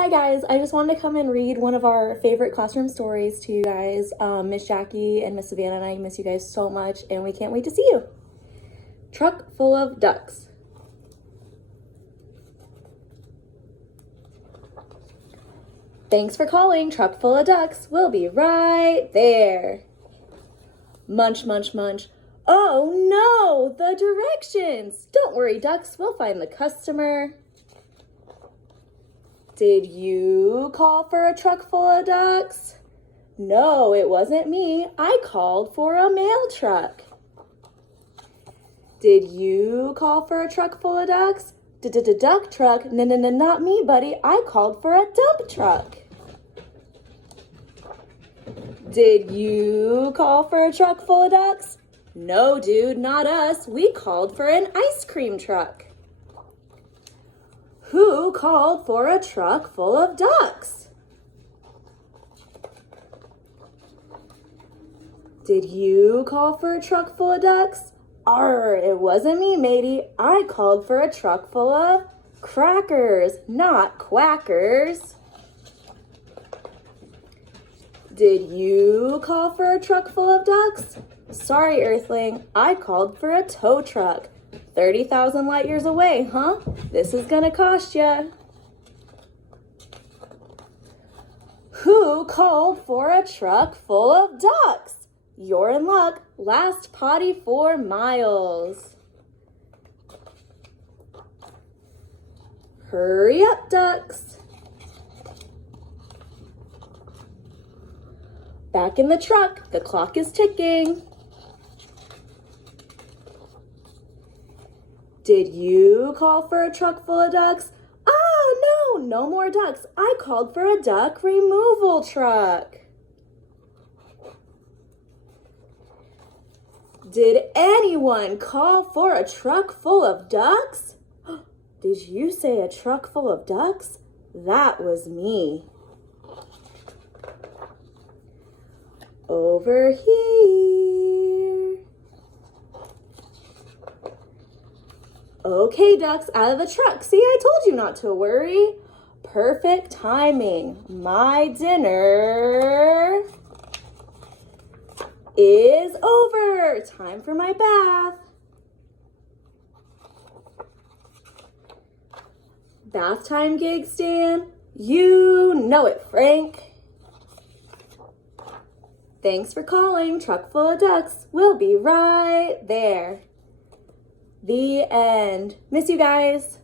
Hi guys, I just wanted to come and read one of our favorite classroom stories to you guys. Miss Jackie and Miss Savannah and I miss you guys so much and we can't wait to see you. Truck full of ducks. Thanks for calling Truck Full of Ducks. We'll be right there. Munch, munch, munch. Oh no, the directions. Don't worry, ducks, we'll find the customer. Did you call for a truck full of ducks? No, it wasn't me. I called for a mail truck. Did you call for a truck full of ducks? Duck truck? No, not me, buddy. I called for a dump truck. Did you call for a truck full of ducks? No, dude, not us. We called for an ice cream truck. Who called for a truck full of ducks? Did you call for a truck full of ducks? Arr, it wasn't me, matey. I called for a truck full of crackers, not quackers. Did you call for a truck full of ducks? Sorry, Earthling, I called for a tow truck. 30,000 light years away, huh? This is gonna cost ya. Who called for a truck full of ducks? You're in luck. Last potty 4 miles. Hurry up, ducks. Back in the truck, the clock is ticking. Did you call for a truck full of ducks? Ah, no more ducks. I called for a duck removal truck. Did anyone call for a truck full of ducks? Did you say a truck full of ducks? That was me. Over here. Okay, ducks, out of the truck. See, I told you not to worry. Perfect timing. My dinner is over. Time for my bath. Bath time, Gig Stan. You know it, Frank. Thanks for calling Truck Full of Ducks. We'll be right there. The end. Miss you guys.